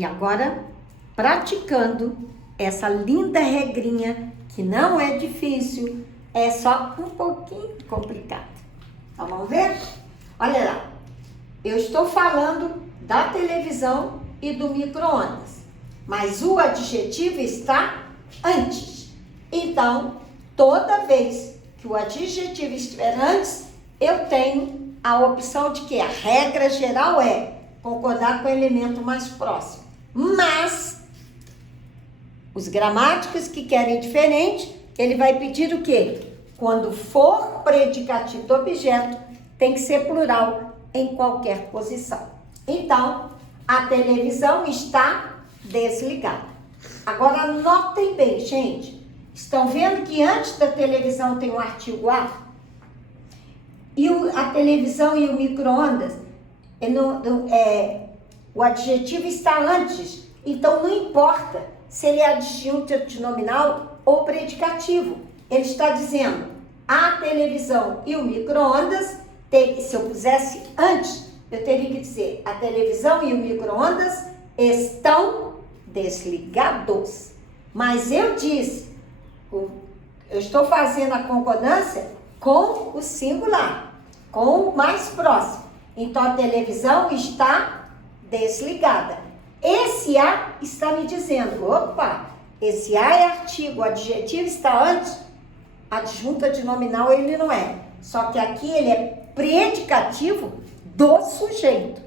E agora, praticando essa linda regrinha, que não é difícil, é só um pouquinho complicado. Então, vamos ver? Olha lá, eu estou falando da televisão e do micro-ondas, mas o adjetivo está antes. Então, toda vez que o adjetivo estiver antes, eu tenho a opção de que a regra geral é concordar com o elemento mais próximo. Mas, os gramáticos que querem diferente, ele vai pedir o quê? Quando for predicativo do objeto, tem que ser plural em qualquer posição. Então, a televisão está desligada. Agora, notem bem, gente. Estão vendo que antes da televisão tem um artigo a? E a televisão e o micro-ondas, o adjetivo está antes. Então, não importa se ele é adjunto nominal ou predicativo. Ele está dizendo, a televisão e o micro-ondas, se eu pusesse antes, eu teria que dizer, a televisão e o micro-ondas estão desligados. Mas eu disse, eu estou fazendo a concordância com o singular, com o mais próximo. Então, a televisão está desligada. Esse a está me dizendo, opa, esse a é artigo, o adjetivo está antes, adjunta de nominal ele não é. Só que aqui ele é predicativo do sujeito.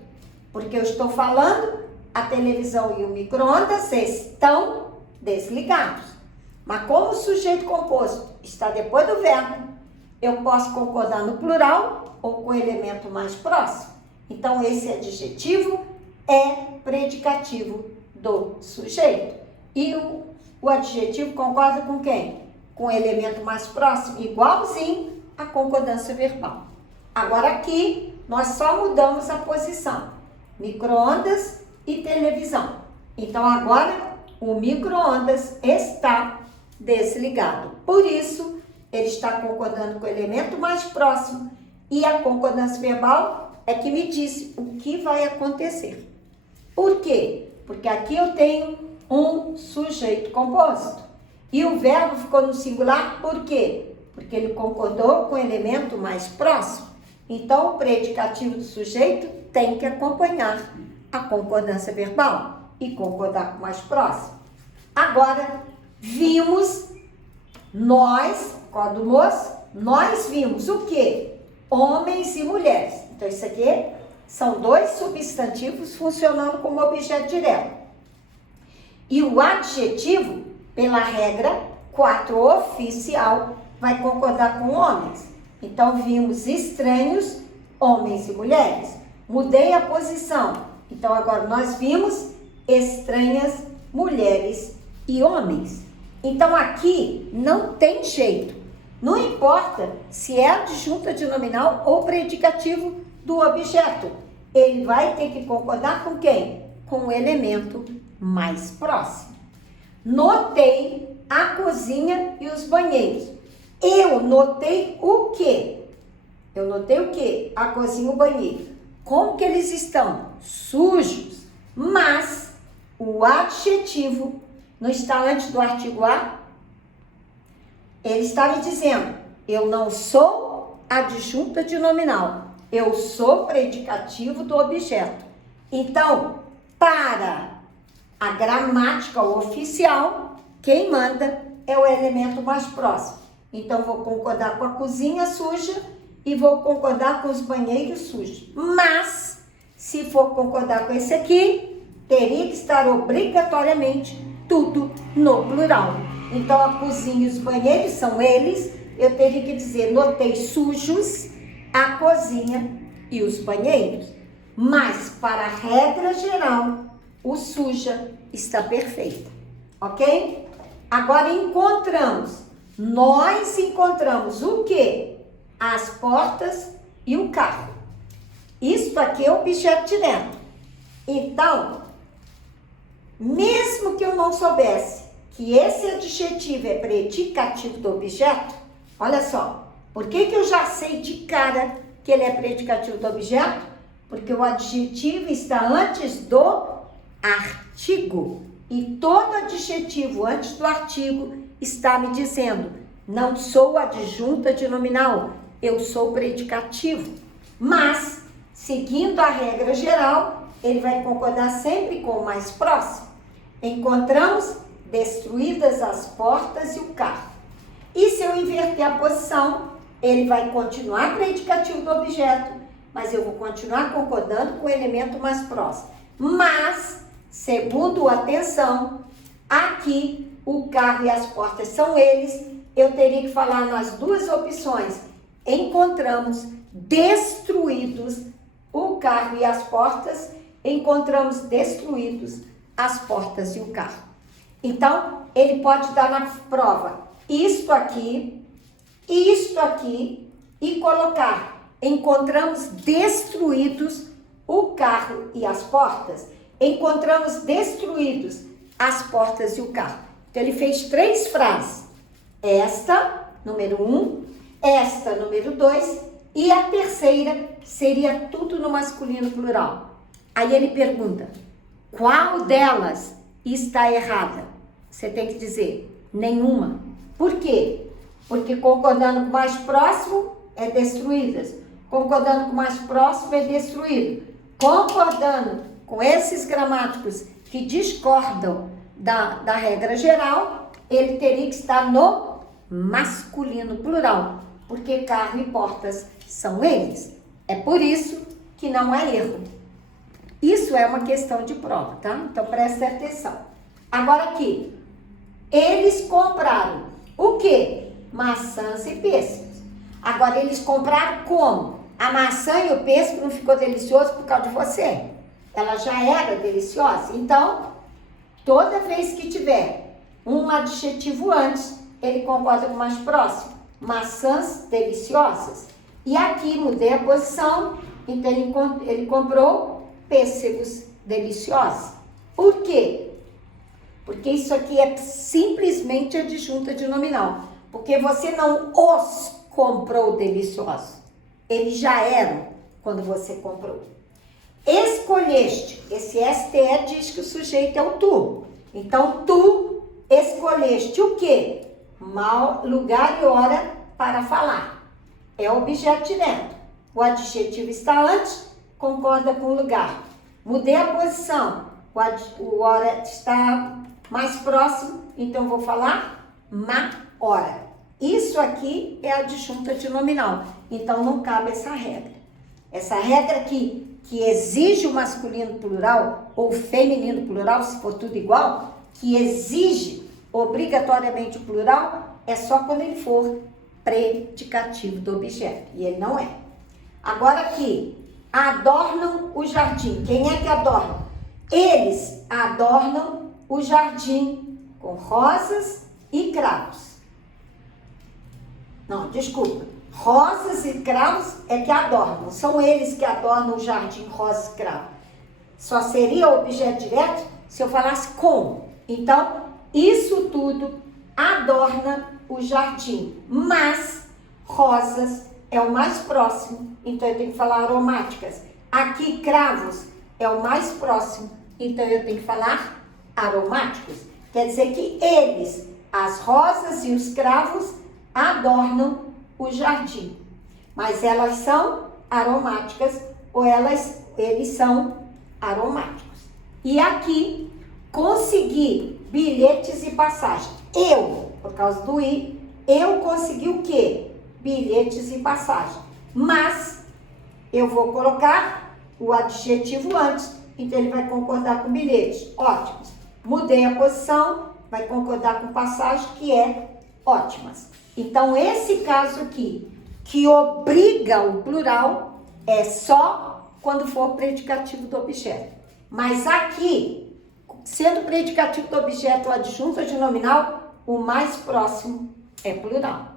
Porque eu estou falando, a televisão e o micro-ondas estão desligados. Mas como o sujeito composto está depois do verbo, eu posso concordar no plural ou com o elemento mais próximo. Então, esse adjetivo é predicativo do sujeito. E o adjetivo concorda com quem? Com o elemento mais próximo, igualzinho à concordância verbal. Agora aqui, nós só mudamos a posição. Micro-ondas e televisão. Então, agora, o micro-ondas está desligado. Por isso, ele está concordando com o elemento mais próximo e a concordância verbal é que me disse o que vai acontecer. Por quê? Porque aqui eu tenho um sujeito composto. E o verbo ficou no singular, por quê? Porque ele concordou com o elemento mais próximo. Então, o predicativo do sujeito tem que acompanhar a concordância verbal e concordar com o mais próximo. Agora, vimos, nós vimos o quê? Homens e mulheres. Então, isso aqui são dois substantivos funcionando como objeto direto. E o adjetivo, pela regra 4 oficial, vai concordar com homens. Então, vimos estranhos, homens e mulheres. Mudei a posição. Então, agora nós vimos estranhas, mulheres e homens. Então, aqui não tem jeito. Não importa se é adjunta de nominal ou predicativo do objeto. Ele vai ter que concordar com quem? Com o elemento mais próximo. Notei a cozinha e os banheiros. Eu notei o quê? Eu notei o quê? A cozinha e o banheiro. Como que eles estão? Sujos. Mas o adjetivo não está antes do artigo a? Ele está me dizendo, eu não sou adjunta de nominal. Eu sou predicativo do objeto. Então, para a gramática oficial, quem manda é o elemento mais próximo. Então, vou concordar com a cozinha suja e vou concordar com os banheiros sujos. Mas, se for concordar com esse aqui, teria que estar obrigatoriamente tudo no plural. Então, a cozinha e os banheiros são eles. Eu teria que dizer, notei sujos, a cozinha e os banheiros. Mas, para a regra geral, o suja está perfeita. Ok? Agora, nós encontramos o quê? As portas e o carro. Isso aqui é o objeto direto. Então, mesmo que eu não soubesse que esse adjetivo é predicativo do objeto, olha só, por que eu já sei de cara que ele é predicativo do objeto? Porque o adjetivo está antes do artigo. E todo adjetivo antes do artigo está me dizendo, não sou adjunta de nominal, eu sou predicativo. Mas, seguindo a regra geral, ele vai concordar sempre com o mais próximo. Encontramos destruídas as portas e o carro. E se eu inverter a posição, ele vai continuar predicativo do objeto, mas eu vou continuar concordando com o elemento mais próximo. Mas, segundo a atenção, aqui o carro e as portas são eles, eu teria que falar nas duas opções. Encontramos destruídos o carro e as portas, encontramos destruídos as portas e o carro. Então, ele pode dar na prova isto aqui e colocar, encontramos destruídos o carro e as portas, encontramos destruídos as portas e o carro. Então, ele fez 3 frases. Esta, número 1, esta, número 2, e a terceira seria tudo no masculino plural. Aí ele pergunta, qual delas está errada? Você tem que dizer, nenhuma. Por quê? Porque concordando com o mais próximo é destruídas. Concordando com o mais próximo é destruído. Concordando com esses gramáticos que discordam da regra geral, ele teria que estar no masculino plural, porque carro e portas são eles. É por isso que não há erro. Isso é uma questão de prova, tá? Então preste atenção. Agora aqui, eles compraram o quê? Maçãs e pêssegos. Agora eles compraram como? A maçã e o pêssego não ficou delicioso por causa de você. Ela já era deliciosa. Então, toda vez que tiver um adjetivo antes, ele concorda com o mais próximo. Maçãs deliciosas. E aqui mudei a posição, então ele comprou pêssegos deliciosos. Por quê? Porque isso aqui é simplesmente adjunta de nominal. Porque você não os comprou deliciosos. Eles já eram quando você comprou. Escolheste. Esse STE diz que o sujeito é o tu. Então, tu escolheste o quê? Lugar e hora para falar. É o objeto direto. O adjetivo está antes, concorda com o lugar. Mudei a posição. O hora está mais próximo, então vou falar hora. Isso aqui é adjunta de nominal, então não cabe essa regra. Essa regra aqui, que exige o masculino plural ou feminino plural, se for tudo igual, que exige obrigatoriamente o plural, é só quando ele for predicativo do objeto, e ele não é. Agora aqui, adornam o jardim. Quem é que adorna? Eles adornam o jardim com rosas e cravos. Não, desculpa. Rosas e cravos é que adornam. São eles que adornam o jardim rosas e cravos. Só seria objeto direto se eu falasse com. Então, isso tudo adorna o jardim. Mas rosas é o mais próximo, então eu tenho que falar aromáticas. Aqui, cravos é o mais próximo, então eu tenho que falar aromáticos. Quer dizer que eles, as rosas e os cravos, adornam o jardim. Mas elas são aromáticas ou eles são aromáticos. E aqui, conseguir bilhetes e passagem. Eu, por causa do i, eu consegui o quê? Bilhetes e passagem. Mas eu vou colocar o adjetivo antes, então ele vai concordar com bilhetes. Ótimos. Mudei a posição, vai concordar com passagem, que é ótimas. Então, esse caso aqui, que obriga o plural, é só quando for predicativo do objeto. Mas aqui, sendo predicativo do objeto ou adjunta de nominal, o mais próximo é plural.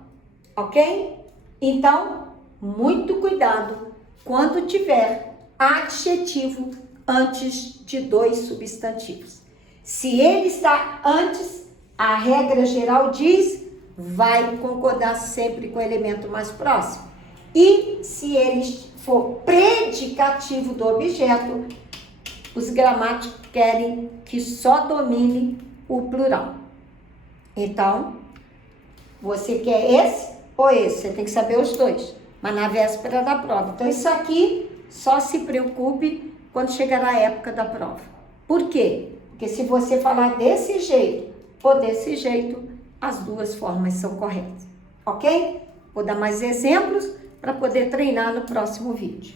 Ok? Então, muito cuidado quando tiver adjetivo antes de 2 substantivos. Se ele está antes, a regra geral diz, vai concordar sempre com o elemento mais próximo. E se ele for predicativo do objeto, os gramáticos querem que só domine o plural. Então, você quer esse ou esse? Você tem que saber os dois, mas na véspera da prova. Então, isso aqui só se preocupe quando chegar a época da prova. Por quê? Porque se você falar desse jeito ou desse jeito, as duas formas são corretas. Ok? Vou dar mais exemplos para poder treinar no próximo vídeo.